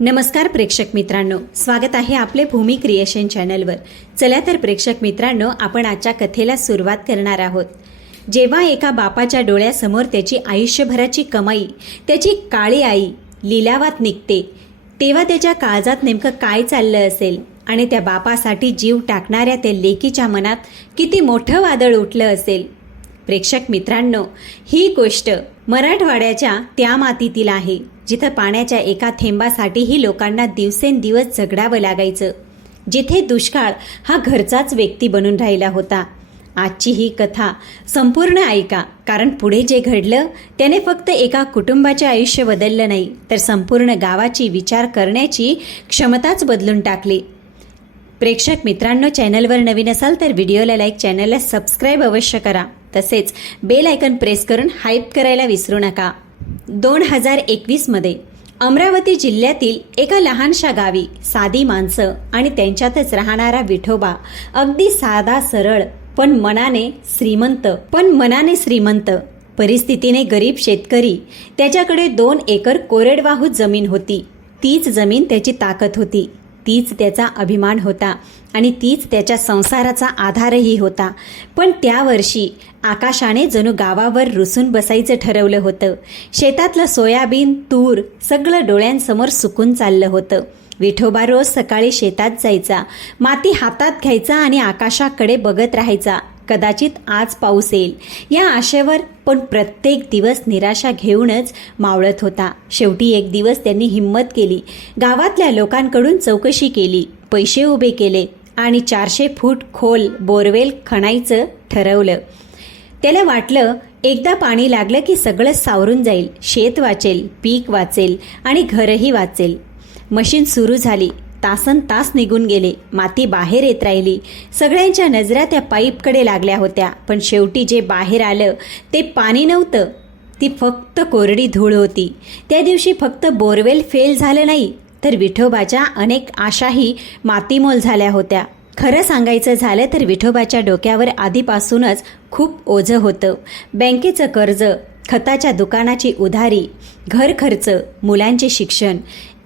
नमस्कार प्रेक्षक मित्रांनो, स्वागत आहे आपले भूमी क्रिएशन चॅनलवर। चला तर प्रेक्षक मित्रांनो, आपण आजच्या कथेला सुरुवात करणार आहोत। जेव्हा एका बापाच्या डोळ्यासमोर त्याची आयुष्यभराची कमाई, त्याची काळी आई लिलावात निघते, तेव्हा त्याच्या काळजात नेमकं काय चाललं असेल आणि त्या बापासाठी जीव टाकणाऱ्या त्या लेकीच्या मनात किती मोठं वादळ उठलं असेल। प्रेक्षक मित्रांनो, ही गोष्ट मराठवाड्याच्या त्या मातीतील आहे जिथं पाण्याच्या एका थेंबासाठीही लोकांना दिवसेंदिवस झगडावं लागायचं, जिथे दुष्काळ हा घरचाच व्यक्ती बनून राहिला होता। आजची ही कथा संपूर्ण ऐका, कारण पुढे जे घडलं त्याने फक्त एका कुटुंबाचे आयुष्य बदललं नाही, तर संपूर्ण गावाची विचार करण्याची क्षमताच बदलून टाकली। प्रेक्षक मित्रांनो, चॅनलवर नवीन असाल तर व्हिडिओला लाईक, चॅनलला सबस्क्राईब अवश्य करा, तसेच बेल आयकन प्रेस करून हाईप करायला विसरू नका। 2021 मध्ये अमरावती जिल्ह्यातील एका लहानशा गावी साधी माणसं आणि त्यांच्यातच राहणारा विठोबा, अगदी साधा सरळ पण मनाने श्रीमंत, परिस्थितीने गरीब शेतकरी। त्याच्याकडे 2 एकर कोरडवाहू जमीन होती। तीच जमीन त्याची ताकद होती, तीच त्याचा अभिमान होता आणि तीच त्याच्या संसाराचा आधारही होता। पण त्या वर्षी आकाशाने जणू गावावर रुसून बसायचं ठरवलं होतं। शेतातलं सोयाबीन, तूर सगळं डोळ्यांसमोर सुकून चाललं होतं। विठोबा रोज सकाळी शेतात जायचा, माती हातात घ्यायचा आणि आकाशाकडे बघत राहायचा। कदाचित आज पाऊस येईल या आशेवर, पण प्रत्येक दिवस निराशा घेऊनच मावळत होता। शेवटी एक दिवस त्यांनी हिंमत केली, गावातल्या लोकांकडून चौकशी केली, पैसे उभे केले आणि 400 फूट खोल बोरवेल खणायचं ठरवलं। त्याला वाटलं, एकदा पाणी लागलं की सगळं सावरून जाईल, शेत वाचेल, पीक वाचेल आणि घरही वाचेल। मशीन सुरू झाली, तासन तास निघून गेले, माती बाहेर येत राहिली। सगळ्यांच्या नजरा त्या पाईपकडे लागल्या होत्या, पण शेवटी जे बाहेर आलं ते पाणी नव्हतं, ती फक्त कोरडी धूळ होती। त्या दिवशी फक्त बोरवेल फेल झालं नाही, तर विठोबाच्या अनेक आशाही मातीमोल झाल्या होत्या। खरं सांगायचं झालं तर विठोबाच्या डोक्यावर आधीपासूनच खूप ओझं होतं। बँकेचं कर्ज, खताच्या दुकानाची उधारी, घर खर्च, मुलांचे शिक्षण,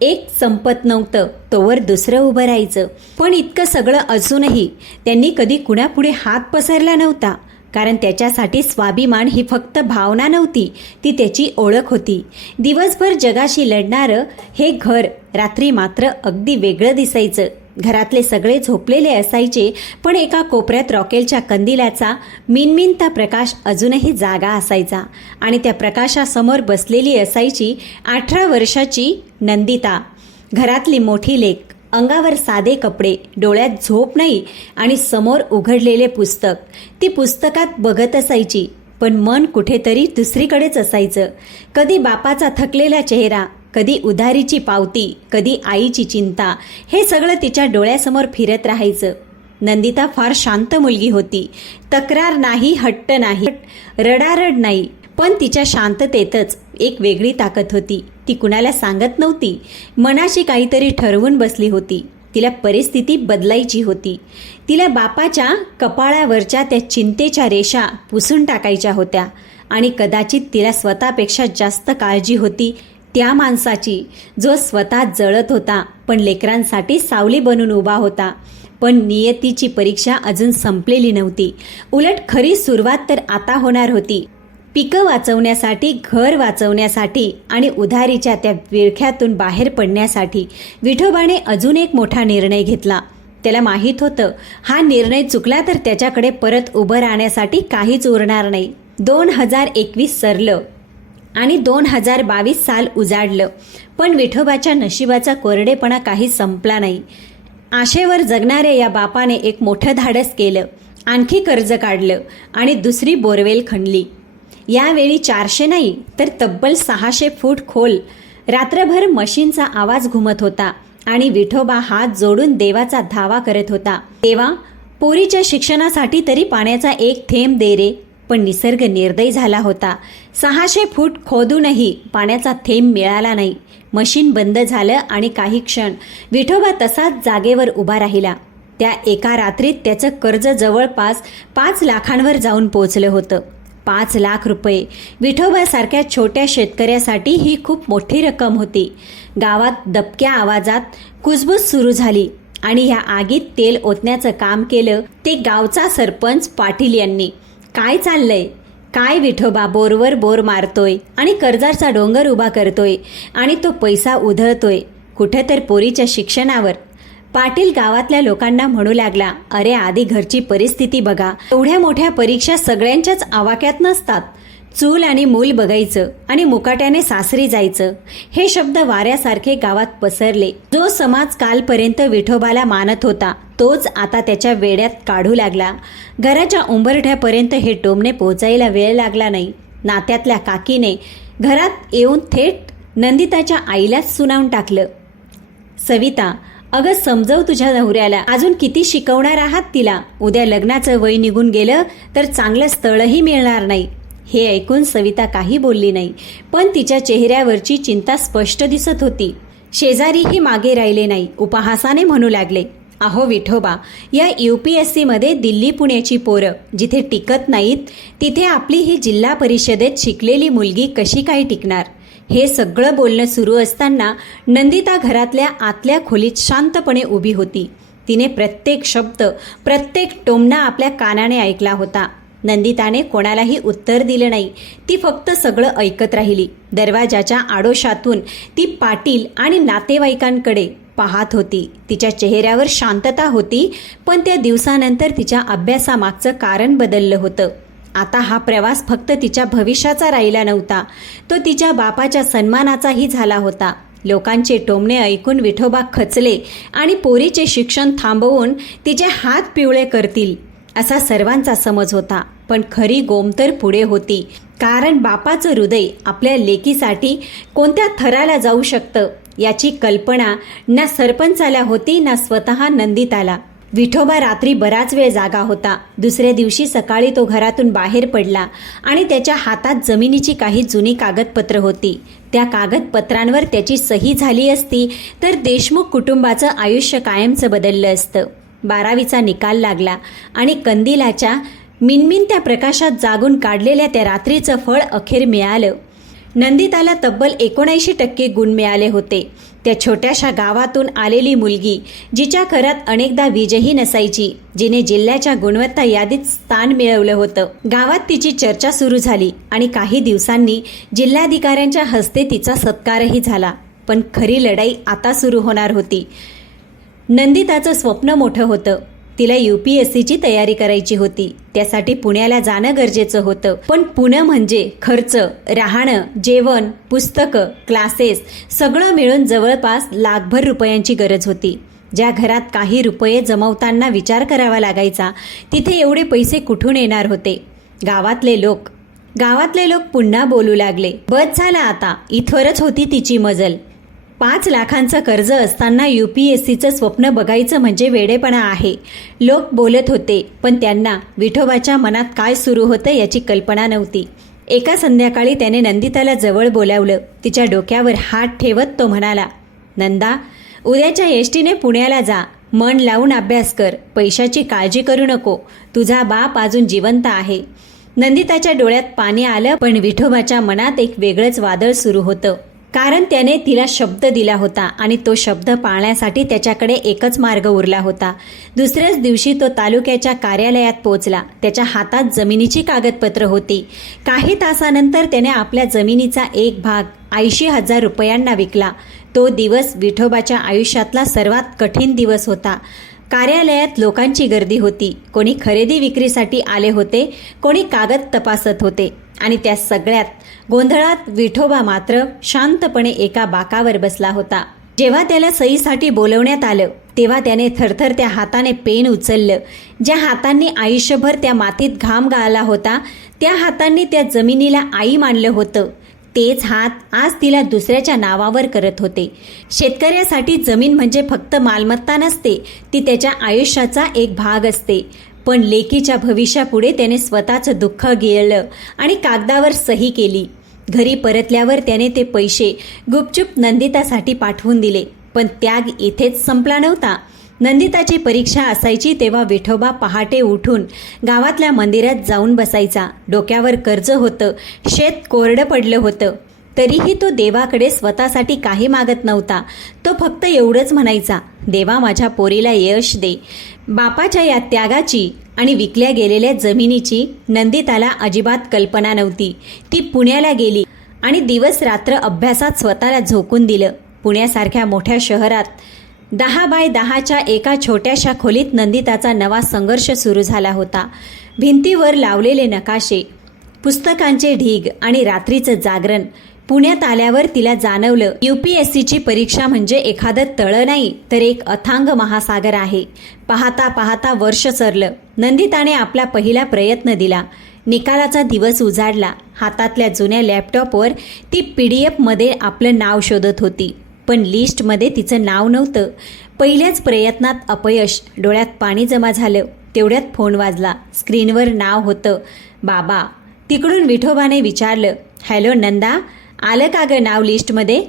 एक संपत नव्हतं तोवर दुसरं उभं राहायचं। पण इतकं सगळं असूनही त्यांनी कधी कुणापुढे हात पसरला नव्हता, कारण त्याच्यासाठी स्वाभिमान ही फक्त भावना नव्हती, ती त्याची ओळख होती। दिवसभर जगाशी लढणारं हे घर रात्री मात्र अगदी वेगळं दिसायचं। घरातले सगळे झोपलेले असायचे, पण एका कोपऱ्यात रॉकेलच्या कंदिलाचा मिनमिनता प्रकाश अजूनही जागा असायचा आणि त्या प्रकाशासमोर बसलेली असायची 18 वर्षाची नंदिता, घरातली मोठी लेक। अंगावर साधे कपडे, डोळ्यात झोप नाही आणि समोर उघडलेले पुस्तक। ती पुस्तकात बघत असायची, पण मन कुठेतरी दुसरीकडेच असायचं। कधी बापाचा थकलेला चेहरा, कधी उधारीची पावती, कधी आईची चिंता, हे सगळं तिच्या डोळ्यासमोर फिरत राहायचं। नंदिता फार शांत मुलगी होती, तक्रार नाही, हट्ट नाही, रडारड नाही, पण तिच्या शांततेतच एक वेगळी ताकद होती। ती कुणाला सांगत नव्हती, मनाशी काहीतरी ठरवून बसली होती। तिला परिस्थिती बदलायची होती, तिला बापाच्या कपाळावरच्या त्या चिंतेच्या रेषा पुसून टाकायच्या होत्या आणि कदाचित तिला स्वतःपेक्षा जास्त काळजी होती त्या माणसाची, जो स्वतः जळत होता पण लेकरांसाठी सावली बनून उभा होता। पण नियतीची परीक्षा अजून संपलेली नव्हती, उलट खरी सुरुवात तर आता होणार होती। पिकं वाचवण्यासाठी, घर वाचवण्यासाठी आणि उधारीच्या त्या विळख्यातून बाहेर पडण्यासाठी विठोबाने अजून एक मोठा निर्णय घेतला। त्याला माहीत होतं, हा निर्णय चुकला तर त्याच्याकडे परत उभं राहण्यासाठी काहीच उरणार नाही। 2021 सरलं आणि 2022 साल उजाडलं, पण विठोबाच्या नशिबाचा कोरडेपणा काही संपला नाही। आशेवर जगणाऱ्या या बापाने एक मोठं धाडस केलं, आणखी कर्ज काढलं आणि दुसरी बोरवेल खणली। यावेळी 400 नाही तर तब्बल 600 फूट खोल। रात्रभर मशीनचा आवाज घुमत होता आणि विठोबा हात जोडून देवाचा धावा करत होता, देवा, पोरीच्या शिक्षणासाठी तरी पाण्याचा एक थेंब दे रे। पण निसर्ग निर्दयी झाला होता, 600 फूट खोदूनही पाण्याचा थेंब मिळाला नाही। मशीन बंद झालं आणि काही क्षण विठोबा तसाच जागेवर उभा राहिला। त्या एका रात्रीत त्याचं कर्ज जवळपास 5 लाखांवर जाऊन पोचलं होतं। 5 लाख रुपये विठोबासारख्या छोट्या शेतकऱ्यासाठी ही खूप मोठी रक्कम होती। गावात दबक्या आवाजात कुजबूज सुरू झाली आणि ह्या आगीत तेल ओतण्याचं काम केलं ते गावचा सरपंच पाटील यांनी. काय चाललंय? काय विठोबा बोरवर बोर मारतोय आणि कर्जाचा डोंगर उभा करतोय आणि तो पैसा उधळतोय कुठं तर पोरीच्या शिक्षणावर. पाटील गावातल्या लोकांना म्हणू लागला, अरे आधी घरची परिस्थिती बघा. एवढ्या मोठ्या परीक्षा सगळ्यांच्याच आवाक्यात नसतात. चूल आणि मूल बघायचं आणि मुकाट्याने सासरी जायचं. हे शब्द वाऱ्यासारखे गावात पसरले. जो समाज कालपर्यंत विठोबाला मानत होता तोच आता त्याच्या वेड्यात काढू लागला. घराच्या उंबरठ्यापर्यंत हे टोमणे पोचायला वेळ लागला नाही. नात्यातल्या काकीने घरात येऊन थेट नंदिताच्या आईलाच सुनावून टाकलं. सविता, अगं समजव तुझ्या नवऱ्याला. अजून किती शिकवणार आहात तिला? उद्या लग्नाचं वय निघून गेलं तर चांगलं स्थळही मिळणार नाही. हे ऐकून सविता काही बोलली नाही, पण तिच्या चेहऱ्यावरची चिंता स्पष्ट दिसत होती. शेजारीही मागे राहिले नाही. उपहासाने म्हणू लागले, अहो विठोबा, या UPSC मध्ये दिल्ली पुण्याची पोरं जिथे टिकत नाहीत तिथे आपली ही जिल्हा परिषदेत शिकलेली मुलगी कशी काय टिकणार? हे सगळं बोलणं सुरू असताना नंदिता घरातल्या आतल्या खोलीत शांतपणे उभी होती. तिने प्रत्येक शब्द, प्रत्येक टोमणा आपल्या कानाने ऐकला होता. नंदिताने कोणालाही उत्तर दिलं नाही. ती फक्त सगळं ऐकत राहिली. दरवाजाच्या आडोशातून ती पाटील आणि नातेवाईकांकडे पाहत होती. तिच्या चेहऱ्यावर शांतता होती, पण त्या दिवसानंतर तिच्या अभ्यासामागचं कारण बदललं होतं. आता हा प्रवास फक्त तिच्या भविष्याचा राहिला नव्हता, तो तिच्या बापाच्या सन्मानाचाही झाला होता. लोकांचे टोमणे ऐकून विठोबा खचले आणि पोरीचे शिक्षण थांबवून तिचे हात पिवळे करतील असा सर्वांचा समज होता. पण खरी गोमतर पुढे होती, कारण बापाचं हृदय आपल्या लेकीसाठी कोणत्या थराला जाऊ शकतं याची कल्पना ना सरपंचाला होती ना स्वतः नंदिताला. विठोबा रात्री बराच वेळ जागा होता. दुसऱ्या दिवशी सकाळी तो घरातून बाहेर पडला आणि त्याच्या हातात जमिनीची काही जुनी कागदपत्र होती. त्या कागदपत्रांवर त्याची सही झाली असती तर देशमुख कुटुंबाचं आयुष्य कायमचं बदललं असतं. 12वीचा निकाल लागला आणि कंदिलाच्या मिनमिनत्या प्रकाशात जागून काढलेल्या त्या रात्रीचं फळ अखेर मिळालं. नंदिताला तब्बल 79% गुण मिळाले होते. त्या छोट्याशा गावातून आलेली मुलगी, जिच्या घरात अनेकदा वीजही नसायची, जिने जिल्ह्याच्या गुणवत्ता यादीत स्थान मिळवलं होतं. गावात तिची चर्चा सुरू झाली आणि काही दिवसांनी जिल्हाधिकाऱ्यांच्या हस्ते तिचा सत्कारही झाला. पण खरी लढाई आता सुरू होणार होती. नंदिताचं स्वप्न मोठं होतं. तिला UPSCची तयारी करायची होती. त्यासाठी पुण्याला जाणं गरजेचं होतं. पण पुणे म्हणजे खर्च, राहणं, जेवण, पुस्तकं, क्लासेस सगळं मिळून जवळपास लाखभर रुपयांची गरज होती. ज्या घरात काही रुपये जमवताना विचार करावा लागायचा तिथे एवढे पैसे कुठून येणार होते? गावातले लोक पुन्हा बोलू लागले, बस झाला आता, इथवरच होती तिची मजल. 5 लाखांचं कर्ज असताना UPSCचं स्वप्न बघायचं म्हणजे वेडेपणा आहे. लोक बोलत होते, पण त्यांना विठोबाच्या मनात काय सुरू होतं याची कल्पना नव्हती. एका संध्याकाळी त्याने नंदिताला जवळ बोलावलं. तिच्या डोक्यावर हात ठेवत तो म्हणाला, नंदा, उद्याच्या एसटीने पुण्याला जा. मन लावून अभ्यास कर. पैशाची काळजी करू नको. तुझा बाप अजून जिवंत आहे. नंदिताच्या डोळ्यात पाणी आलं, पण विठोबाच्या मनात एक वेगळंच वादळ सुरू होतं. कारण त्याने तिला शब्द दिला होता आणि तो शब्द पाळण्यासाठी त्याच्याकडे एकच मार्ग उरला होता. दुसऱ्याच दिवशी तो तालुक्याच्या कार्यालयात पोहोचला. त्याच्या हातात जमिनीची कागदपत्र होती. काही तासानंतर त्याने आपल्या जमिनीचा एक भाग 80,000 रुपयांना विकला. तो दिवस विठोबाच्या आयुष्यातला सर्वात कठीण दिवस होता. कार्यालयात लोकांची गर्दी होती. कोणी खरेदी विक्रीसाठी आले होते, कोणी कागद तपासत होते आणि त्या सगळ्यात गोंधळात विठोबा मात्र शांतपणे एका बाकावर बसला होता. जेव्हा त्याला सहीसाठी बोलवण्यात आलं तेव्हा त्याने थरथरत्या हाताने पेन उचललं. ज्या हातांनी आयुष्यभर त्या मातीत घाम गाळला होता, त्या हातांनी त्या जमिनीला आई मानलं होतं, तेच हात आज तिला दुसऱ्याच्या नावावर करत होते. शेतकऱ्यासाठी जमीन म्हणजे फक्त मालमत्ता नसते, ती त्याच्या आयुष्याचा एक भाग असते. पण लेकीच्या भविष्यापुढे त्याने स्वतःचं दुःख गिळलं आणि कागदावर सही केली. घरी परतल्यावर त्याने ते पैसे गुपचूप नंदितासाठी पाठवून दिले. पण त्याग इथेच संपला नव्हता. नंदिताची परीक्षा असायची तेव्हा विठोबा पहाटे उठून गावातल्या मंदिरात जाऊन बसायचा. डोक्यावर कर्ज होतं, शेत कोरडं पडलं होतं. तरीही तो देवाकडे स्वतःसाठी काही मागत नव्हता. तो फक्त एवढंच म्हणायचा, देवा माझ्या पोरीला यश दे. बापाच्या या त्यागाची आणि विकल्या गेलेल्या जमिनीची नंदिताला अजिबात कल्पना नव्हती. ती पुण्याला गेली आणि दिवस रात्र अभ्यासात स्वतःला झोकून दिलं. पुण्यासारख्या मोठ्या शहरात 10x10च्या एका छोट्याशा खोलीत नंदिताचा नवा संघर्ष सुरू झाला होता. भिंतीवर लावलेले नकाशे, पुस्तकांचे ढीग आणि रात्रीचं जागरण. पुण्यात आल्यावर तिला जाणवलं, UPSCची परीक्षा म्हणजे एखादं तळं नाही तर एक अथांग महासागर आहे. पाहता पाहता वर्ष सरलं. नंदिताने आपला पहिला प्रयत्न दिला. निकालाचा दिवस उजाडला. हातातल्या जुन्या लॅपटॉपवर ती PDF आपलं नाव शोधत होती, पण लिस्टमध्ये तिचं नाव नव्हतं. पहिल्याच प्रयत्नात अपयश. डोळ्यात पाणी जमा झालं. तेवढ्यात फोन वाजला. स्क्रीनवर नाव होतं, बाबा. तिकडून विठोबाने विचारलं, हॅलो नंदा, आलं का गं नाव लिस्टमध्ये?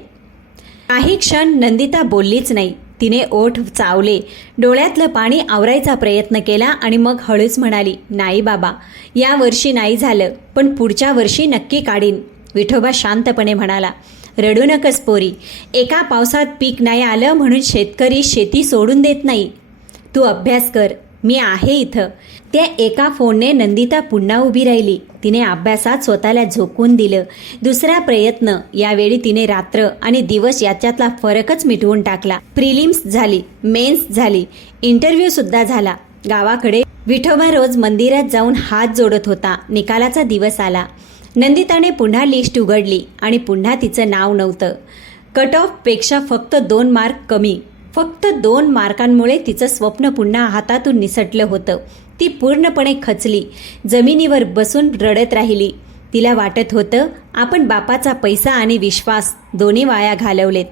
काही क्षण नंदिता बोललीच नाही. तिने ओठ चावले, डोळ्यातलं पाणी आवरायचा प्रयत्न केला आणि मग हळूच म्हणाली, नाही बाबा, या वर्षी नाही झालं, पण पुढच्या वर्षी नक्की काढीन. विठोबा शांतपणे म्हणाला, रडू नकस पोरी. एका पावसात पीक नाही आलं म्हणून शेतकरी शेती सोडून देत नाही. तू अभ्यास कर, मी आहे इथं. त्या एका फोनने नंदिता पुन्हा उभी राहिली. तिने अभ्यासात स्वतःला झोकून दिलं. दुसरा प्रयत्न. यावेळी तिने रात्र आणि दिवस याच्यातला फरकच मिटवून टाकला. प्रिलिम्स झाली, मेन्स झाली, इंटरव्ह्यू सुद्धा झाला. गावाकडे विठोबा रोज मंदिरात जाऊन हात जोडत होता. निकालाचा दिवस आला. नंदिताने पुन्हा लिस्ट उघडली आणि पुन्हा तिचं नाव नव्हतं. कट ऑफ पेक्षा फक्त 2 मार्क कमी. फक्त 2 मार्कांमुळे तिचं स्वप्न पुन्हा हातातून निसटलं होतं. ती पूर्णपणे खचली. जमिनीवर बसून रडत राहिली. तिला वाटत होतं, आपण बापाचा पैसा आणि विश्वास दोन्ही वाया घालवलेत.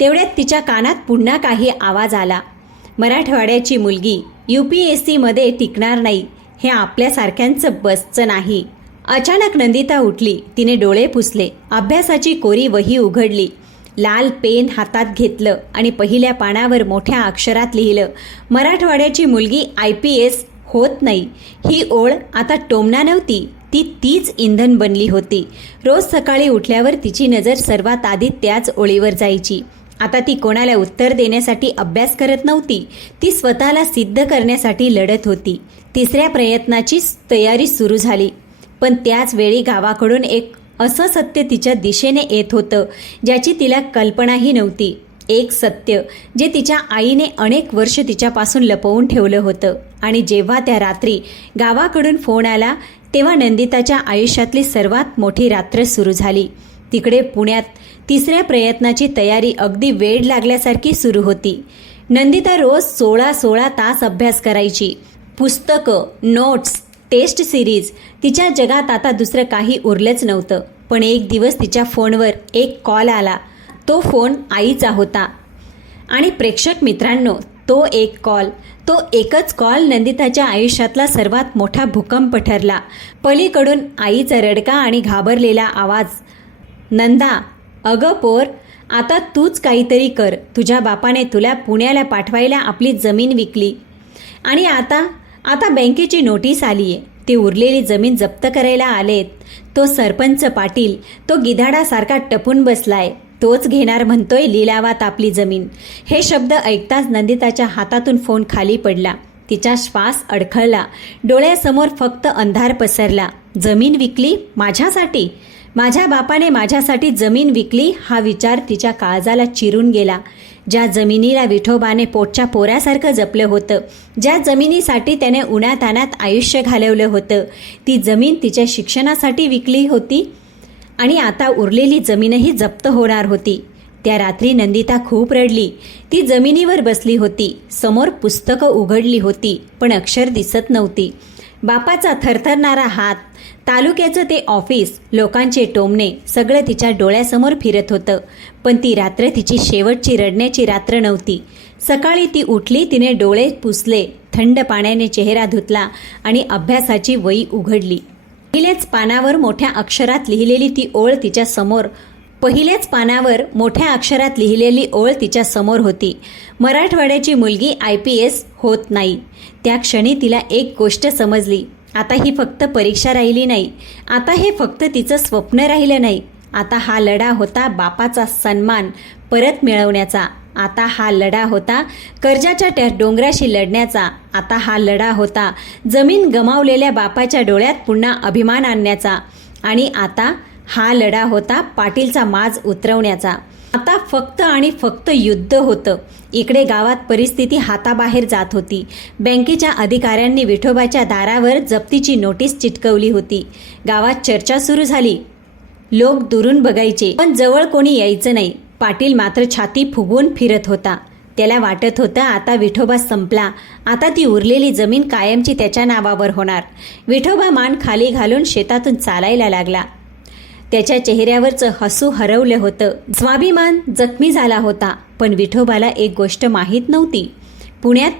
तेवढ्यात तिच्या कानात पुन्हा काही आवाज आला, मराठवाड्याची मुलगी UPSCमध्ये टिकणार नाही, हे आपल्यासारख्यांचं बसचं नाही. अचानक नंदिता उठली. तिने डोळे पुसले. अभ्यासाची कोरी वही उघडली. लाल पेन हातात घेतलं आणि पहिल्या पानावर मोठ्या अक्षरात लिहिलं, मराठवाड्याची मुलगी IPS होत नाही. ही ओळ आता टोमणा नव्हती, तीच इंधन बनली होती. रोज सकाळी उठल्यावर तिची नजर सर्वात आधी त्याच ओळीवर जायची. आता ती कोणाला उत्तर देण्यासाठी अभ्यास करत नव्हती. ती स्वतःला सिद्ध करण्यासाठी लढत होती. तिसऱ्या प्रयत्नाची तयारी सुरू झाली. पण त्याच वेळी गावाकडून एक असं सत्य तिच्या दिशेने येत होतं, ज्याची तिला कल्पनाही नव्हती. एक सत्य जे तिच्या आईने अनेक वर्ष तिच्यापासून लपवून ठेवलं होतं. आणि जेव्हा त्या रात्री गावाकडून फोन आला, तेव्हा नंदिताच्या आयुष्यातली सर्वात मोठी रात्र सुरू झाली. तिकडे पुण्यात तिसऱ्या प्रयत्नाची तयारी अगदी वेळ लागल्यासारखी सुरू होती. नंदिता रोज 16 तास अभ्यास करायची. पुस्तकं, नोट्स, टेस्ट सिरीज. तिच्या जगात आता दुसरं काही उरलंच नव्हतं. पण एक दिवस तिच्या फोनवर एक कॉल आला. तो फोन आईचा होता. आणि प्रेक्षक मित्रांनो, तो एकच कॉल नंदिताच्या आयुष्यातला सर्वात मोठा भूकंप ठरला. पलीकडून आईचा रडका आणि घाबरलेला आवाज, नंदा, अगं पोर, आता तूच काहीतरी कर. तुझ्या बापाने तुला पुण्याला पाठवायला आपली जमीन विकली आणि आता बँकेची नोटीस आलीये. ती उरलेली जमीन जप्त करायला आलेत. तो सरपंच पाटील, तो गिधाडासारखा टपून बसलाय. तोच घेणार म्हणतोय लिलावात आपली जमीन. हे शब्द ऐकताच नंदिताच्या हातातून फोन खाली पडला. तिचा श्वास अडखळला. डोळ्यासमोर फक्त अंधार पसरला. जमीन विकली माझ्यासाठी? माझ्या बापाने माझ्यासाठी जमीन विकली हा विचार तिच्या काळजाला चिरून गेला. ज्या जमिनीला विठोबाने पोटच्या पोऱ्यासारखं जपलं होतं, ज्या जमिनीसाठी त्याने उन्हातान्हात आयुष्य घालवलं होतं, ती जमीन तिच्या शिक्षणासाठी विकली होती आणि आता उरलेली जमीनही जप्त होणार होती. त्या रात्री नंदिता खूप रडली. ती जमिनीवर बसली होती. समोर पुस्तकं उघडली होती, पण अक्षर दिसत नव्हती. बापाचा थरथरणारा हात, तालुक्याचं ते ऑफिस, लोकांचे टोमणे, सगळं तिच्या डोळ्यासमोर फिरत होतं. पण ती रात्र तिची शेवटची रडण्याची रात्र नव्हती. सकाळी ती उठली. तिने डोळे पुसले, थंड पाण्याने चेहरा धुतला आणि अभ्यासाची वही उघडली. पहिल्याच पानावर मोठ्या अक्षरात लिहिलेली तिच्या समोर होती, मराठवाड्याची मुलगी IPS होत नाही. त्या क्षणी तिला एक गोष्ट समजली. आता ही फक्त परीक्षा राहिली नाही. आता हे फक्त तिचं स्वप्न राहिलं नाही. आता हा लढा होता बापाचा सन्मान परत मिळवण्याचा. आता हा लढा होता कर्जाच्या त्या डोंगराशी लढण्याचा. आता हा लढा होता जमीन गमावलेल्या बापाच्या डोळ्यात पुन्हा अभिमान आणण्याचा. आणि आता हा लढा होता पाटीलचा माज उतरवण्याचा. आता फक्त आणि फक्त युद्ध होतं. इकडे गावात परिस्थिती हाताबाहेर जात होती. बँकेच्या अधिकाऱ्यांनी विठोबाच्या दारावर जप्तीची नोटीस चिटकवली होती. गावात चर्चा सुरू झाली. लोक दुरून बघायचे, पण जवळ कोणी यायचं नाही. पाटील मात्र छाती फुगवून फिरत होता. त्याला वाटत होतं आता विठोबा संपला. आता ती उरलेली जमीन कायमची त्याच्या नावावर होणार. विठोबा मान खाली घालून शेतातून चालायला लागला. त्याच्या चेहऱ्यावरचं हसू हरवलं होतं. स्वाभिमान जखमी झाला होता. पण विठोबाला एक गोष्ट माहीत नव्हती. पुण्यात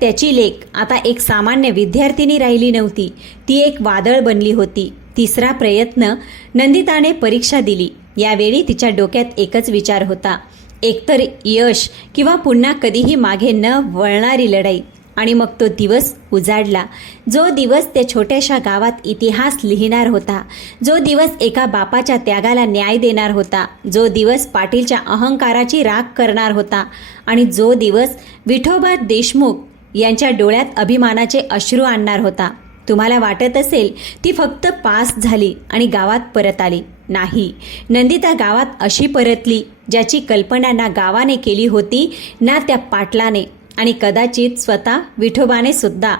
त्याची लेक आता एक सामान्य विद्यार्थिनी राहिली नव्हती. ती एक वादळ बनली होती. तिसरा प्रयत्न. नंदिताने परीक्षा दिली. यावेळी तिच्या डोक्यात एकच विचार होता, एकतर यश किंवा पुन्हा कधीही मागे न वळणारी लढाई. आणि मग तो दिवस उजाडला. जो दिवस त्या छोट्याशा गावात इतिहास लिहिणार होता. जो दिवस एका बापाच्या त्यागाला न्याय देणार होता. जो दिवस पाटीलच्या अहंकाराची राख करणार होता. आणि जो दिवस विठोबा देशमुख यांच्या डोळ्यात अभिमानाचे अश्रू आणणार होता. तुम्हाला वाटत असेल ती फक्त पास झाली आणि गावात परत आली. नाही, नंदिता गावात अशी परतली ज्याची कल्पना ना गावाने केली होती ना त्या पाटलाने आणि कदाचित स्वतः विठोबाने सुद्धा.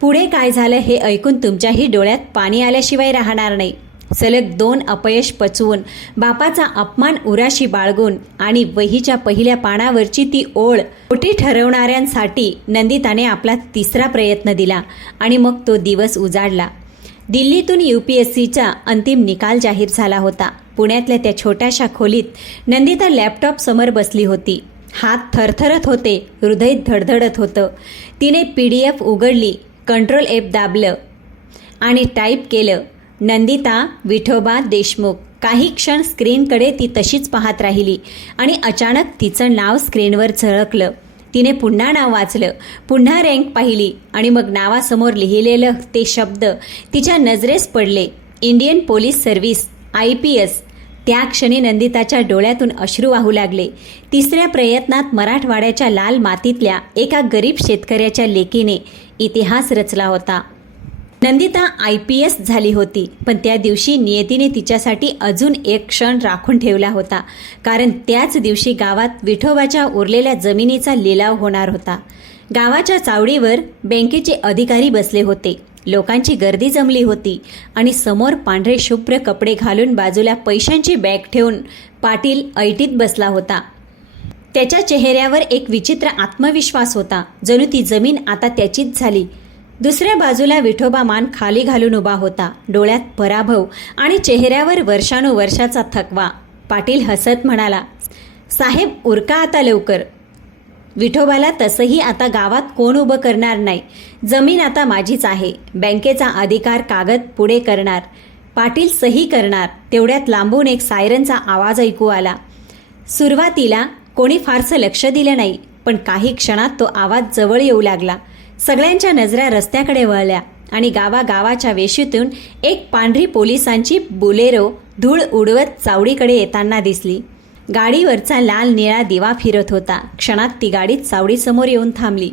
पुढे काय झालं हे ऐकून तुमच्याही डोळ्यात पाणी आल्याशिवाय राहणार नाही. सलग 2 अपयश पचवून, बापाचा अपमान उराशी बाळगून आणि वहीच्या पहिल्या पानावरची ती ओळ खोटी ठरवणाऱ्यांसाठी नंदिताने आपला तिसरा प्रयत्न दिला. आणि मग तो दिवस उजाडला. दिल्लीतून UPSCचा अंतिम निकाल जाहीर झाला होता. पुण्यातल्या त्या छोट्याशा खोलीत नंदिता लॅपटॉप समोर बसली होती. हात थरथरत होते, हृदय धडधडत होतं. तिने PDF उघडली, कंट्रोल F दाबलं आणि टाईप केलं, नंदिता विठोबा देशमुख. काही क्षण स्क्रीनकडे ती तशीच पाहत राहिली आणि अचानक तिचं नाव स्क्रीनवर झळकलं. तिने पुन्हा नाव वाचलं, पुन्हा रँक पाहिली आणि मग नावासमोर लिहिलेलं ते शब्द तिच्या नजरेस पडले, इंडियन पोलीस सर्व्हिस, IPS. त्या क्षणी नंदिताच्या डोळ्यातून अश्रू वाहू लागले. तिसऱ्या प्रयत्नात मराठवाड्याच्या लाल मातीतल्या एका गरीब शेतकऱ्याच्या लेकीने इतिहास रचला होता. नंदिता IPS झाली होती, पण त्या दिवशी नियतीने तिच्यासाठी अजून एक क्षण राखून ठेवला होता. कारण त्याच दिवशी गावात विठोबाच्या उरलेल्या जमिनीचा लिलाव होणार होता. गावाच्या चावडीवर बँकेचे अधिकारी बसले होते. लोकांची गर्दी जमली होती आणि समोर पांढरे शुभ्र कपडे घालून बाजूला पैशांची बॅग ठेवून पाटील ऐटीत बसला होता. त्याच्या चेहऱ्यावर एक विचित्र आत्मविश्वास होता, जणू ती जमीन आता त्याचीच झाली. दुसऱ्या बाजूला विठोबा मान खाली घालून उभा होता, डोळ्यात पराभव आणि चेहऱ्यावर वर्षानुवर्षाचा थकवा. पाटील हसत म्हणाला, साहेब उरका आता लवकर. विठोबाला तसंही आता गावात कोण उभं करणार नाही. जमीन आता माझीच आहे. बँकेचा अधिकार कागद पुढे करणार. पाटील सही करणार. तेवढ्यात लांबून एक सायरनचा आवाज ऐकू आला. सुरुवातीला कोणी फारसं लक्ष दिलं नाही, पण काही क्षणात तो आवाज जवळ येऊ लागला. सगळ्यांच्या नजरा रस्त्याकडे वळल्या आणि गावागावाच्या वेशीतून एक पांढरी पोलिसांची बुलेरो धूळ उडवत चावडीकडे येताना दिसली. गाडीवरचा लाल निळा दिवा फिरत होता. क्षणात ती गाडी चावडीसमोर येऊन थांबली.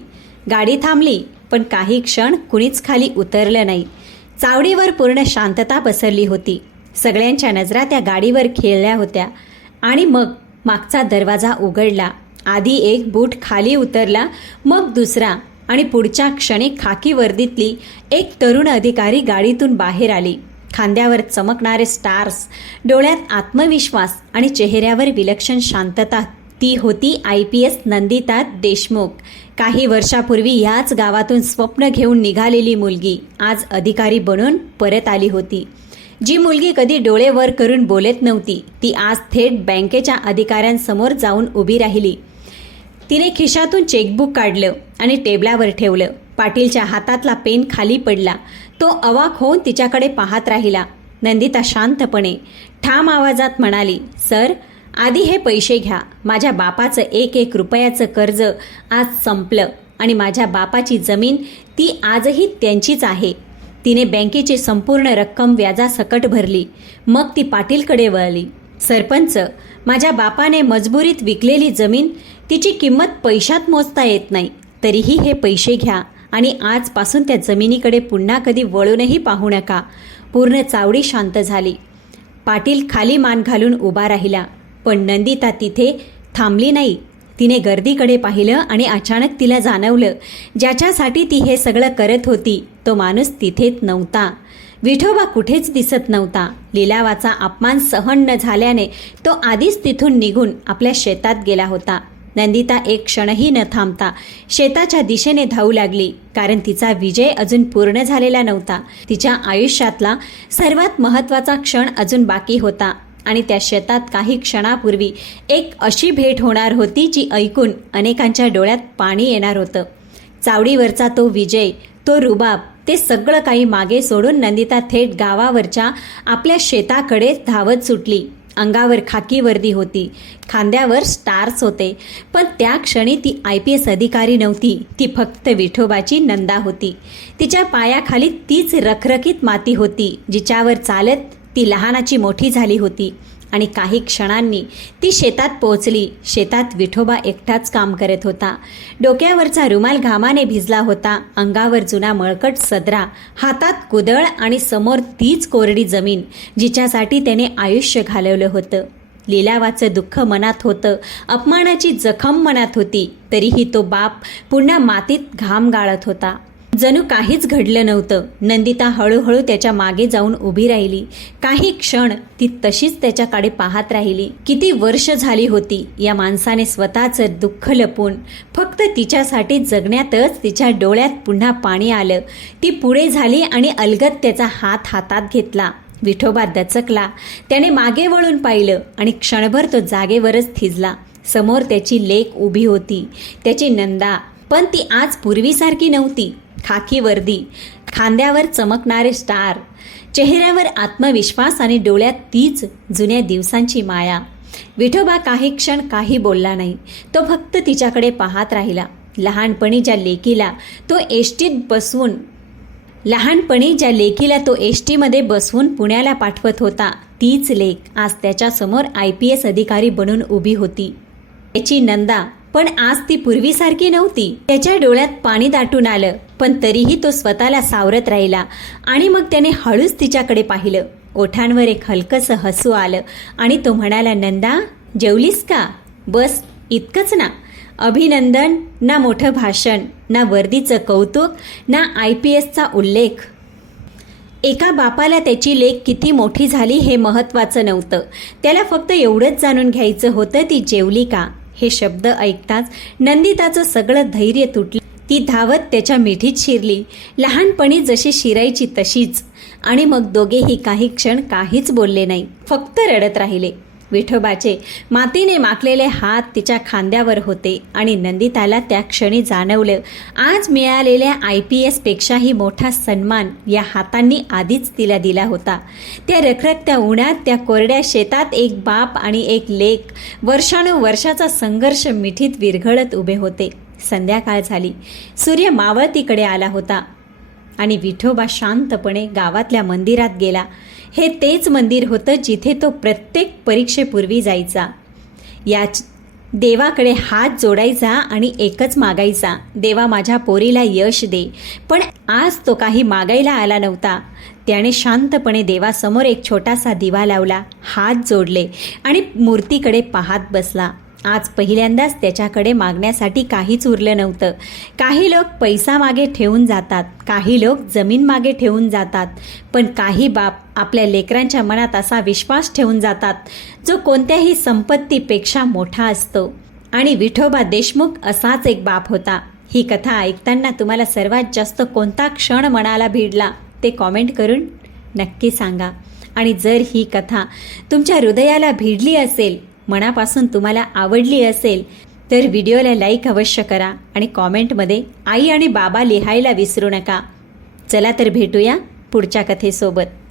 गाडी थांबली, पण काही क्षण कुणीच खाली उतरलं नाही. चावडीवर पूर्ण शांतता पसरली होती. सगळ्यांच्या नजरा त्या गाडीवर खेळल्या होत्या. आणि मग मागचा दरवाजा उघडला. आधी एक बूट खाली उतरला, मग दुसरा, आणि पुढच्या क्षणी खाकी वर्दीतली एक तरुण अधिकारी गाडीतून बाहेर आली. खांद्यावर चमकणारे स्टार्स, डोळ्यात आत्मविश्वास आणि चेहऱ्यावर विलक्षण शांतता. ती होती IPS नंदिता देशमुख. काही वर्षापूर्वी याच गावातून स्वप्न घेऊन निघालेली मुलगी आज अधिकारी बनून परत आली होती. जी मुलगी कधी डोळे वर करून बोलत नव्हती, ती आज थेट बँकेच्या अधिकाऱ्यांसमोर जाऊन उभी राहिली. तिने खिशातून चेकबुक काढलं आणि टेबलावर ठेवलं. पाटीलच्या हातातला पेन खाली पडला. तो अवाक होऊन तिच्याकडे पाहत राहिला. नंदिता शांतपणे ठाम आवाजात म्हणाली, सर, आधी हे पैसे घ्या. माझ्या बापाचं 1-1 रुपयाचं कर्ज आज संपलं आणि माझ्या बापाची जमीन ती आजही त्यांचीच आहे. तिने बँकेची संपूर्ण रक्कम व्याजासकट भरली. मग ती पाटीलकडे वळली. सरपंच, माझ्या बापाने मजबुरीत विकलेली जमीन, तिची किंमत पैशात मोजता येत नाही. तरीही हे पैसे घ्या आणि आजपासून त्या जमिनीकडे पुन्हा कधी वळूनही पाहू नका. पूर्ण चावडी शांत झाली. पाटील खाली मान घालून उभा राहिला. पण नंदिता तिथे थांबली नाही. तिने गर्दीकडे पाहिलं आणि अचानक तिला जाणवलं, ज्याच्यासाठी ती हे सगळं करत होती तो माणूस तिथेच नव्हता. विठोबा कुठेच दिसत नव्हता. लिलावाचा अपमान सहन न झाल्याने तो आधीच तिथून निघून आपल्या शेतात गेला होता. नंदिता एक क्षणही न थांबता शेताच्या दिशेने धावू लागली, कारण तिचा विजय अजून पूर्ण झालेला नव्हता. तिच्या आयुष्यातला सर्वात महत्त्वाचा क्षण अजून बाकी होता आणि त्या शेतात काही क्षणापूर्वी एक अशी भेट होणार होती जी ऐकून अनेकांच्या डोळ्यात पाणी येणार होतं. चावडीवरचा तो विजय, तो रुबाब, ते सगळं काही मागे सोडून नंदिता थेट गावावरच्या आपल्या शेताकडे धावत सुटली. अंगावर खाकी वर्दी होती, खांद्यावर स्टार्स होते, पण त्या क्षणी ती IPS अधिकारी नव्हती. ती फक्त विठोबाची नंदा होती. तिच्या पायाखाली तीच रखरखीत माती होती जिच्यावर चालत ती लहानाची मोठी झाली होती. आणि काही क्षणांनी ती शेतात पोहोचली. शेतात विठोबा एकटाच काम करत होता. डोक्यावरचा रुमाल घामाने भिजला होता. अंगावर जुना मळकट सदरा, हातात कुदळ आणि समोर तीच कोरडी जमीन जिच्यासाठी त्याने आयुष्य घालवलं होतं. लिलावाचं दुःख मनात होतं, अपमानाची जखम मनात होती. तरीही तो बाप पुन्हा मातीत घाम गाळत होता. जणू काहीच घडलं नव्हतं. नंदिता हळूहळू त्याच्या मागे जाऊन उभी राहिली. काही क्षण ती तशीच त्याच्याकडे पाहत राहिली. किती वर्ष झाली होती या माणसाने स्वतःचं दुःख लपवून फक्त तिच्यासाठी जगण्यातच तिच्या डोळ्यात पुन्हा पाणी आलं. ती पुढे झाली आणि अलगद त्याचा हात हातात घेतला. विठोबा दचकला. त्याने मागे वळून पाहिलं आणि क्षणभर तो जागेवरच थिजला. समोर त्याची लेक उभी होती, त्याची नंदा. पण ती आज पूर्वीसारखी नव्हती. खाकी वर्दी, खांद्यावर चमकणारे स्टार, चेहऱ्यावर आत्मविश्वास आणि डोळ्यात तीच जुन्या दिवसांची माया. विठोबा काही क्षण काही बोलला नाही. तो फक्त तिच्याकडे पाहत राहिला. लहानपणी ज्या लेकीला तो एसटीमध्ये बसवून पुण्याला पाठवत होता, तीच लेक आज त्याच्यासमोर IPS अधिकारी बनून उभी होती. त्याची नंदा. पण आज ती पूर्वीसारखी नव्हती. त्याच्या डोळ्यात पाणी दाटून आलं, पण तरीही तो स्वतःला सावरत राहिला. आणि मग त्याने हळूच तिच्याकडे पाहिलं. ओठांवर एक हलकंसं हसू आलं आणि तो म्हणाला, नंदा, जेवलीस का? बस इतकंच ना? अभिनंदन ना मोठं भाषण, ना वर्दीचं कौतुक, ना IPSचा उल्लेख. एका बापाला त्याची लेक किती मोठी झाली हे महत्त्वाचं नव्हतं. त्याला फक्त एवढंच जाणून घ्यायचं होतं, ती जेवली का? हे शब्द ऐकताच नंदिताचं सगळं धैर्य तुटलं. ती धावत त्याच्या मिठीत शिरली, लहानपणी जशी शिरायची तशीच. आणि मग दोघेही काही क्षण काहीच बोलले नाही, फक्त रडत राहिले. विठोबाचे मातीने माखलेले हात तिच्या खांद्यावर होते आणि नंदिताला त्या क्षणी जाणवलं, आज मिळालेल्या IPS पेक्षाही मोठा सन्मान या हातांनी आधीच तिला दिला होता. त्या रखरखत्या उन्हात, त्या कोरड्या शेतात एक बाप आणि एक लेक वर्षानुवर्षाचा संघर्ष मिठीत विरघळत उभे होते. संध्याकाळ झाली. सूर्य मावळतीकडे आला होता आणि विठोबा शांतपणे गावातल्या मंदिरात गेला. हे तेच मंदिर होतं जिथे तो प्रत्येक परीक्षेपूर्वी जायचा. याच देवाकडे हात जोडायचा आणि एकच मागायचा, देवा माझ्या पोरीला यश दे. पण आज तो काही मागायला आला नव्हता. त्याने शांतपणे देवासमोर एक छोटासा दिवा लावला, हात जोडले आणि मूर्तीकडे पाहत बसला. आज पहिल्यांदाच त्याच्याकडे मागण्यासाठी काहीच उरलं नव्हतं. काही लोक पैसा मागे ठेवून जातात, काही लोक जमीन मागे ठेवून जातात, पण काही बाप आपल्या लेकरांच्या मनात असा विश्वास ठेवून जातात जो कोणत्याही संपत्तीपेक्षा मोठा असतो. आणि विठोबा देशमुख असाच एक बाप होता. ही कथा ऐकताना तुम्हाला सर्वात जास्त कोणता क्षण मनाला भिडला ते कॉमेंट करून नक्की सांगा. आणि जर ही कथा तुमच्या हृदयाला भिडली असेल, मनापासून तुम्हाला आवडली असेल, तर व्हिडिओला लाईक अवश्य करा आणि कॉमेंटमध्ये आई आणि बाबा लिहायला विसरू नका. चला तर भेटूया पुढच्या कथेसोबत.